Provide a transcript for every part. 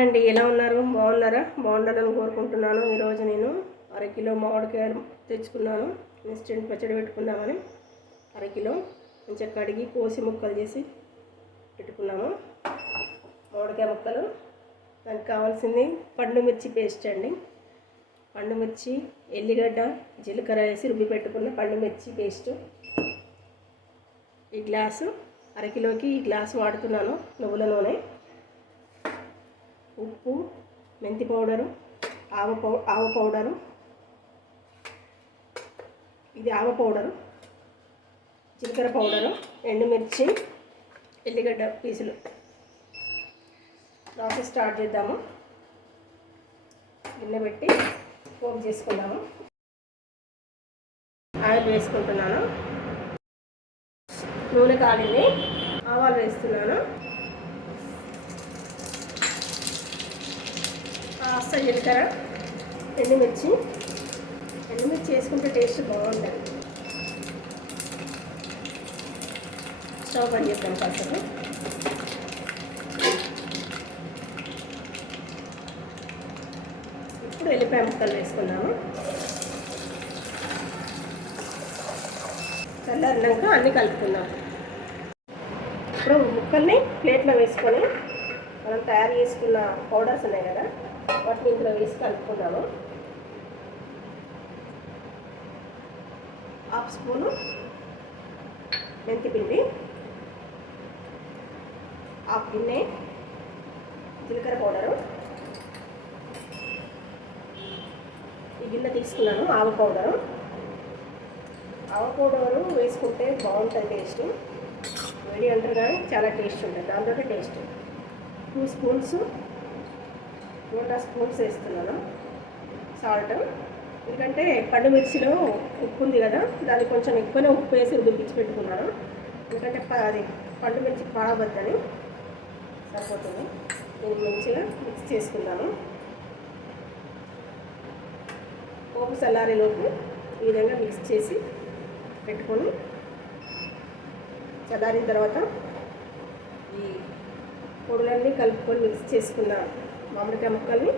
Hi అండి, ఎలా ఉన్నారు? బాగున్నారా? బాగుండాలని కోరుకుంటున్నాను. ఈరోజు నేను అరకిలో మామిడికాయలు తెచ్చుకున్నాను. ఇన్స్టెంట్ పచ్చడి పెట్టుకుందామని అరకిలో మంచిగా కడిగి కోసి ముక్కలు చేసి పెట్టుకున్నాము. మామిడికాయ ముక్కలు, దానికి కావాల్సింది పండు మిర్చి పేస్ట్ అండి. పండు మిర్చి, ఎల్లిగడ్డ, జీలకర్ర వేసి రుబ్బి పెట్టుకున్న పండు మిర్చి పేస్టు. ఈ గ్లాసు అరకిలోకి ఈ గ్లాసు వాడుతున్నాను. నువ్వుల నూనె, ఉప్పు, మెంతి పౌడరు, ఆవ పౌడరు, ఇది ఆవ పౌడరు, జీలకర్ర పౌడరు, ఎండుమిర్చి, ఎల్లిగడ్డ పీసులు. ప్రాసెస్ స్టార్ట్ చేద్దాము. గిన్నె పెట్టి పోపు చేసుకుందాము. ఆయిల్ వేసుకుంటున్నాను. నూనె కాలింది, ఆవాలు వేస్తున్నాను. కాస్త జీలకర్ర, ఎండుమిర్చి వేసుకుంటే టేస్ట్ బాగుంటుంది. స్టవ్ బంద్ చేద్దాం కాస్త. ఇప్పుడు ఎల్లిపాయ ముక్కలు వేసుకున్నాము. చల్లారినాక అన్నీ కలుపుకుందాం. ఇప్పుడు ముక్కల్ని ప్లేట్లో వేసుకొని మనం తయారు చేసుకున్న పౌడర్స్ ఉన్నాయి కదా, వాటిని ఇందులో వేసి కలుపుకున్నాము. 1/2 స్పూను మెంతిపిండి, 1/2 గిన్నె జీలకర్ర పౌడరు, ఈ గిన్నె తీసుకున్నాను. ఆవ పౌడరు వేసుకుంటే బాగుంటుంది టేస్ట్. వేడి అంటారు కానీ చాలా టేస్ట్ ఉంటుంది, దాంతో టేస్ట్. 2 స్పూన్స్ 2.5 స్పూన్స్ వేస్తున్నాను సాల్ట్. ఎందుకంటే పండు మిర్చిలో ఉప్పు ఉంది కదా, దాన్ని కొంచెం ఎక్కువనే ఉప్పు వేసి రుబ్బించి పెట్టుకున్నాను. ఎందుకంటే అది పండు మిర్చి పాడవద్దని. సరిపోతుంది. దీన్ని మంచిగా మిక్స్ చేసుకుందాము. పోపు చల్లారేలోపు ఈ విధంగా మిక్స్ చేసి పెట్టుకొని, చల్లారిన తర్వాత ఈ పొడులన్నీ కలుపుకొని మిక్స్ చేసుకున్న మామిడికాయ ముక్కల్ని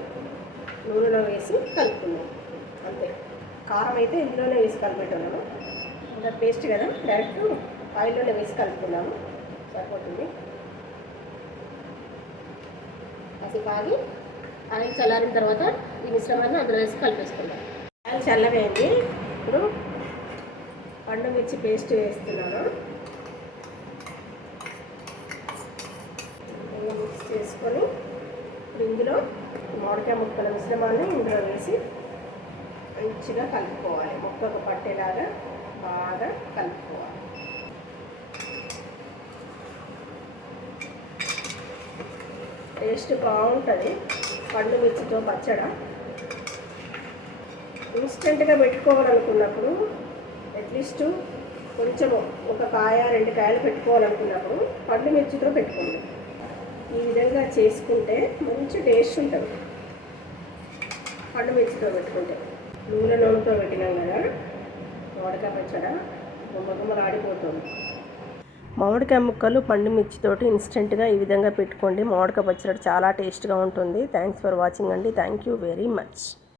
నూనెలో వేసి కలుపుకున్నాం. అంతే. కారం అయితే ఇందులోనే వేసి కలిపెట్టున్నాము. ఇంకా పేస్ట్ కదా, డైరెక్ట్ ఆయిల్లోనే వేసి కలుపుకున్నాము. సరిపోతుంది. కాసేపు ఆగి ఆయిల్ చల్లారిన తర్వాత ఈ మిశ్రమాన్ని అందులో వేసి కలిపేసుకున్నాం. ఆయిల్ చల్లగైంది. ఇప్పుడు పండు మిర్చి పేస్ట్ వేస్తున్నాను. మిక్స్ చేసుకొని ఇందులో మామిడికాయ ముక్కల మిశ్రమాన్ని ఇందులో వేసి మంచిగా కలుపుకోవాలి. ముక్కకు పట్టేలాగా బాగా కలుపుకోవాలి. టేస్ట్ బాగుంటుంది పండు మిర్చితో పచ్చడి. ఇన్స్టెంట్గా పెట్టుకోవాలనుకున్నప్పుడు, అట్లీస్ట్ కొంచెము 1 కాయ 2 కాయలు పెట్టుకోవాలనుకున్నప్పుడు పండు మిర్చితో పెట్టుకోండి. ఈ విధంగా చేసుకుంటే మంచి టేస్ట్ ఉంటుంది. పండు మిర్చితో పెట్టుకుంటే. నూనెతో పెట్టినాం కదా మామిడికాయ పచ్చడి, గుమ్మగుమ్మలు ఆడిపోతుంది. మామిడికాయ ముక్కలు పండు మిర్చితోటి ఇన్స్టెంట్గా ఈ విధంగా పెట్టుకోండి. మామిడికాయ పచ్చడి చాలా టేస్ట్గా ఉంటుంది. థ్యాంక్స్ ఫర్ వాచింగ్ అండి. Thank you very much.